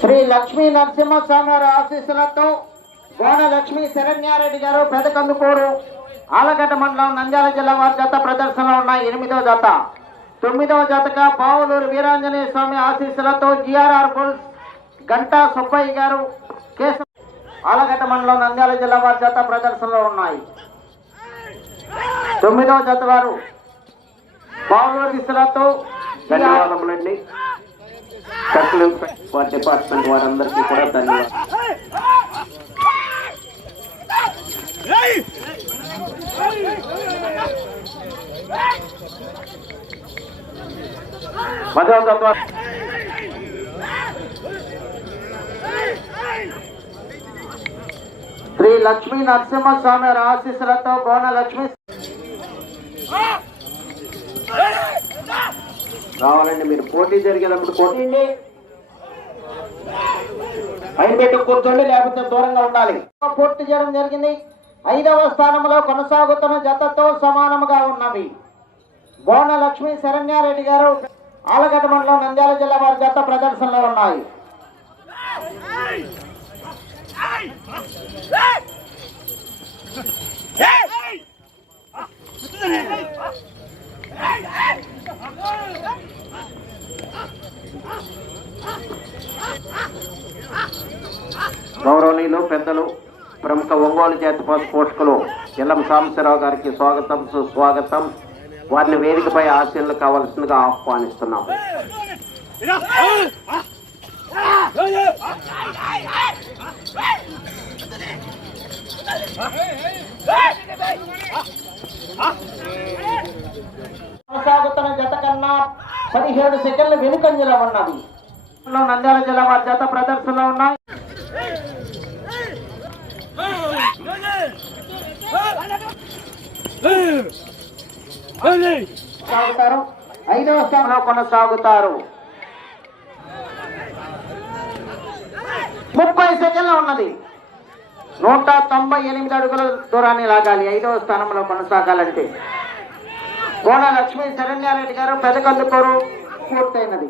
శ్రీ లక్ష్మీ నరసింహస్వామి వారి ఆశీస్సులతో గోన లక్ష్మీ శరణ్యారెడ్డి గారు పెదకందుకూరు ఆలగడ్డ మండలం నంద్యాల జిల్లా వారి జత ప్రదర్శనలో ఉన్న ఎనిమిదవ జత. తొమ్మిదవ జతగా పావులూరు వీరాంజనేయ స్వామి ఆశీస్సులతో జిఆర్ఆర్ బుల్స్ గంటా సుబ్బయ్య గారు కేశ ఆలగడ్డ మండలం నంద్యాల జిల్లా వారి జత ప్రదర్శనలో ఉన్నాయి. తొమ్మిదవ జత వారు పావులూరు ఆశీస్సులతో ధన్యవాదములండి. డిపార్ట్మెంట్ వారందరికీ కూడా ధన్యవాదాలు శ్రీ లక్ష్మీ నరసింహస్వామి వారి ఆశీస్సులతో గోన లక్ష్మీ రావాలండి మీరు పోటీ జరిగేటప్పుడు పోటీ కూర్చోండి అయిన పెట్టి కూర్చోండి లేకపోతే దూరంగా ఉండాలి. పూర్తి చేయడం జరిగింది. ఐదవ స్థానంలో కొనసాగుతున్న జతతో సమానముగా ఉన్నవి. బోన లక్ష్మి శరణ్యారెడ్డి గారు ఆలగడ్డ మండలం నంద్యాల జిల్లా వారి జత ప్రదర్శనలో ఉన్నాయి. గౌరవనీయులు పెద్దలు ప్రముఖ ఒంగోలు జాతి పోషకులు ఇల్లం సాంబశివరావు గారికి స్వాగతం సుస్వాగతం. వారిని వేదికపై ఆశీర్లు కావలసిందిగా ఆహ్వానిస్తున్నాం. కొనసాగుతున్న జత కన్నా పదిహేడు సెకండ్లు వెనుకంజలో ఉన్నది. నంద్యాల జిల్లా వారి జత ప్రదర్శనలో ఉన్నాయి. ఐదవ స్థానంలో కొనసాగుతారు. ముప్పై సెకండ్లు ఉన్నది. నూట తొంభై ఎనిమిది అడుగుల దూరాన్ని లాగాలి. ఐదవ స్థానంలో కొనసాగాలంటే. గోడ లక్ష్మీ శరణ్యారెడ్డి గారు పెదకందుకోరు. పూర్తయినది.